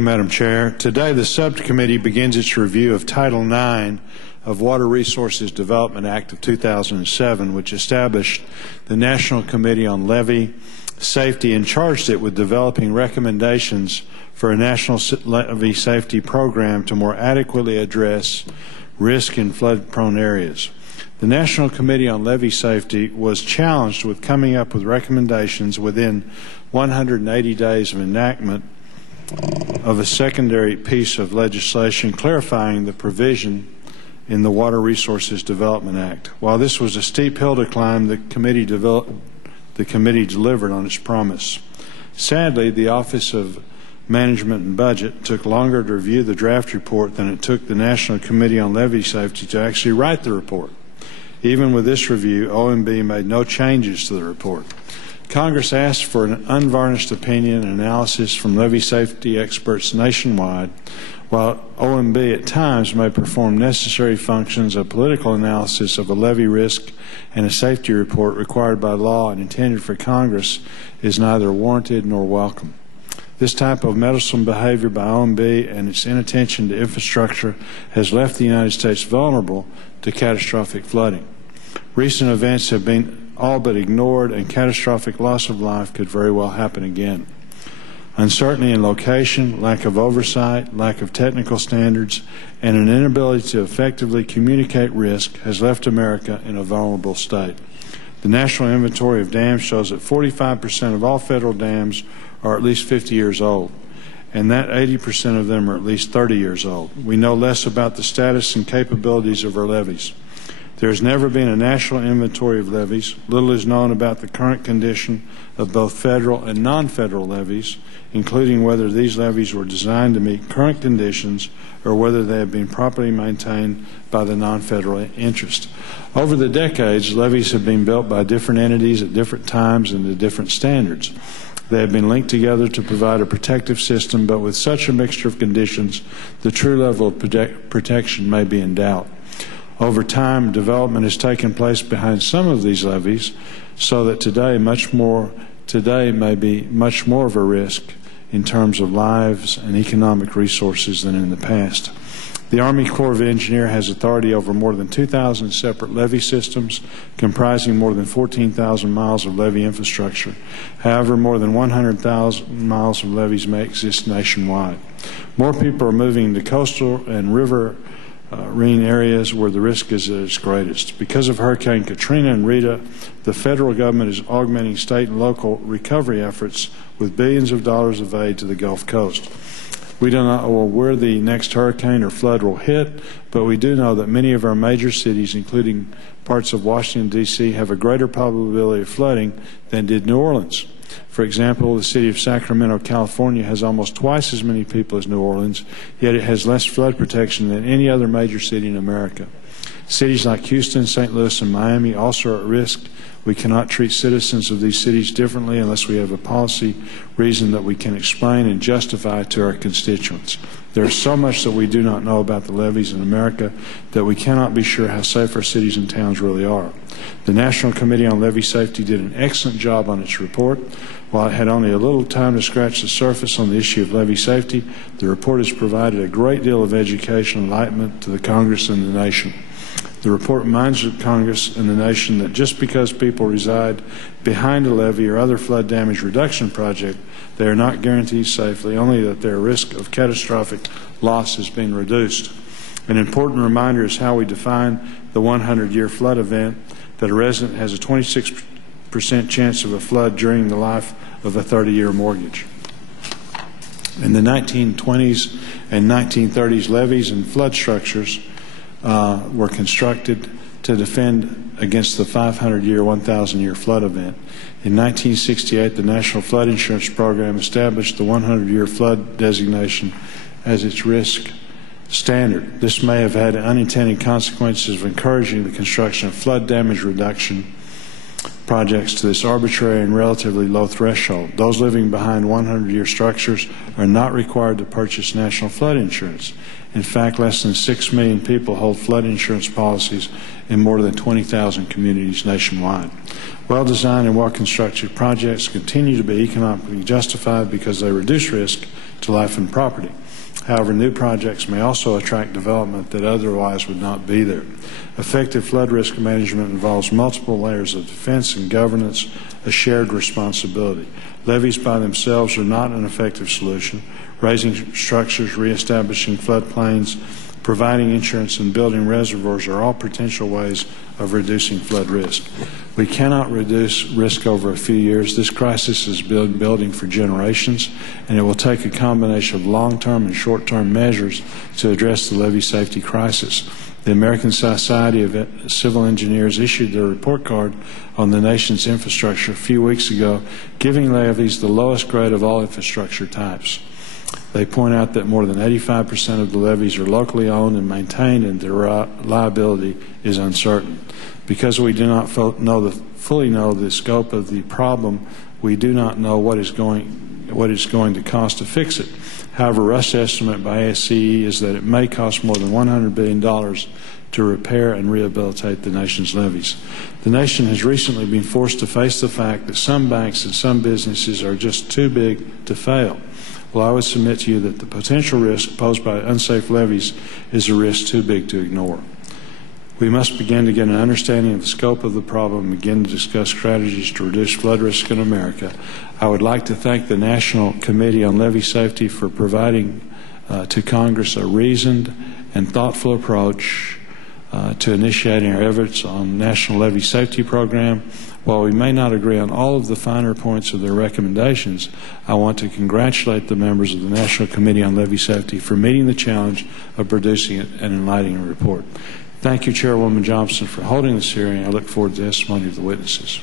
Madam Chair. Today, the subcommittee begins its review of Title IX of Water Resources Development Act of 2007, which established the National Committee on Levee Safety and charged it with developing recommendations for a national levee safety program to more adequately address risk in flood-prone areas. The National Committee on Levee Safety was challenged with coming up with recommendations within 180 days of enactment of a secondary piece of legislation clarifying the provision in the Water Resources Development Act. While this was a steep hill to climb, the committee delivered on its promise. Sadly, the Office of Management and Budget took longer to review the draft report than it took the National Committee on Levee Safety to actually write the report. Even with this review, OMB made no changes to the report. Congress asked for an unvarnished opinion and analysis from levee safety experts nationwide, while OMB at times may perform necessary functions of political analysis of a levee risk, and a safety report required by law and intended for Congress is neither warranted nor welcome. This type of meddlesome behavior by OMB and its inattention to infrastructure has left the United States vulnerable to catastrophic flooding. Recent events have been all but ignored, and catastrophic loss of life could very well happen again. Uncertainty in location, lack of oversight, lack of technical standards, and an inability to effectively communicate risk has left America in a vulnerable state. The National Inventory of Dams shows that 45% of all federal dams are at least 50 years old, and that 80% of them are at least 30 years old. We know less about the status and capabilities of our levees. There has never been a national inventory of levees. Little is known about the current condition of both federal and non-federal levees, including whether these levees were designed to meet current conditions or whether they have been properly maintained by the non-federal interest. Over the decades, levees have been built by different entities at different times and to different standards. They have been linked together to provide a protective system, but with such a mixture of conditions, the true level of protection may be in doubt. Over time, development has taken place behind some of these levees, so that today may be much more of a risk in terms of lives and economic resources than in the past. The Army Corps of Engineers has authority over more than 2,000 separate levee systems, comprising more than 14,000 miles of levee infrastructure. However, more than 100,000 miles of levees may exist nationwide. More people are moving to coastal and riverine areas where the risk is at its greatest. Because of Hurricane Katrina and Rita, the federal government is augmenting state and local recovery efforts with billions of dollars of aid to the Gulf Coast. We do not know where the next hurricane or flood will hit, but we do know that many of our major cities, including parts of Washington, D.C., have a greater probability of flooding than did New Orleans. For example, the city of Sacramento, California has almost twice as many people as New Orleans, yet it has less flood protection than any other major city in America. Cities like Houston, St. Louis, and Miami also are at risk. We cannot treat citizens of these cities differently unless we have a policy reason that we can explain and justify to our constituents. There is so much that we do not know about the levees in America that we cannot be sure how safe our cities and towns really are. The National Committee on Levee Safety did an excellent job on its report. While it had only a little time to scratch the surface on the issue of levee safety, the report has provided a great deal of education and enlightenment to the Congress and the nation. The report reminds the Congress and the nation that just because people reside behind a levee or other flood damage reduction project, they are not guaranteed safely, only that their risk of catastrophic loss has been reduced. An important reminder is how we define the 100-year flood event, that a resident has a 26% chance of a flood during the life of a 30-year mortgage. In the 1920s and 1930s, levees and flood structures were constructed to defend against the 500-year, 1,000-year flood event. In 1968, the National Flood Insurance Program established the 100-year flood designation as its risk standard. This may have had unintended consequences of encouraging the construction of flood damage reduction projects to this arbitrary and relatively low threshold. Those living behind 100-year structures are not required to purchase national flood insurance. In fact, less than 6 million people hold flood insurance policies in more than 20,000 communities nationwide. Well-designed and well-constructed projects continue to be economically justified because they reduce risk to life and property. However, new projects may also attract development that otherwise would not be there. Effective flood risk management involves multiple layers of defense and governance, a shared responsibility. Levees by themselves are not an effective solution. Raising structures, reestablishing floodplains, providing insurance, and building reservoirs are all potential ways of reducing flood risk. We cannot reduce risk over a few years. This crisis has been building for generations, and it will take a combination of long-term and short-term measures to address the levee safety crisis. The American Society of Civil Engineers issued their report card on the nation's infrastructure a few weeks ago, giving levees the lowest grade of all infrastructure types. They point out that more than 85% of the levees are locally owned and maintained, and their reliability is uncertain. Because we do not fully know the scope of the problem, we do not know what it's going to cost to fix it. However, a rough estimate by ASCE is that it may cost more than $100 billion to repair and rehabilitate the nation's levees. The nation has recently been forced to face the fact that some banks and some businesses are just too big to fail. Well, I would submit to you that the potential risk posed by unsafe levees is a risk too big to ignore. We must begin to get an understanding of the scope of the problem and begin to discuss strategies to reduce flood risk in America. I would like to thank the National Committee on Levee Safety for providing to Congress a reasoned and thoughtful approach to initiating our efforts on National Levee Safety Program. While we may not agree on all of the finer points of their recommendations, I want to congratulate the members of the National Committee on Levee Safety for meeting the challenge of producing an enlightening report. Thank you, Chairwoman Johnson, for holding this hearing. I look forward to the testimony of the witnesses.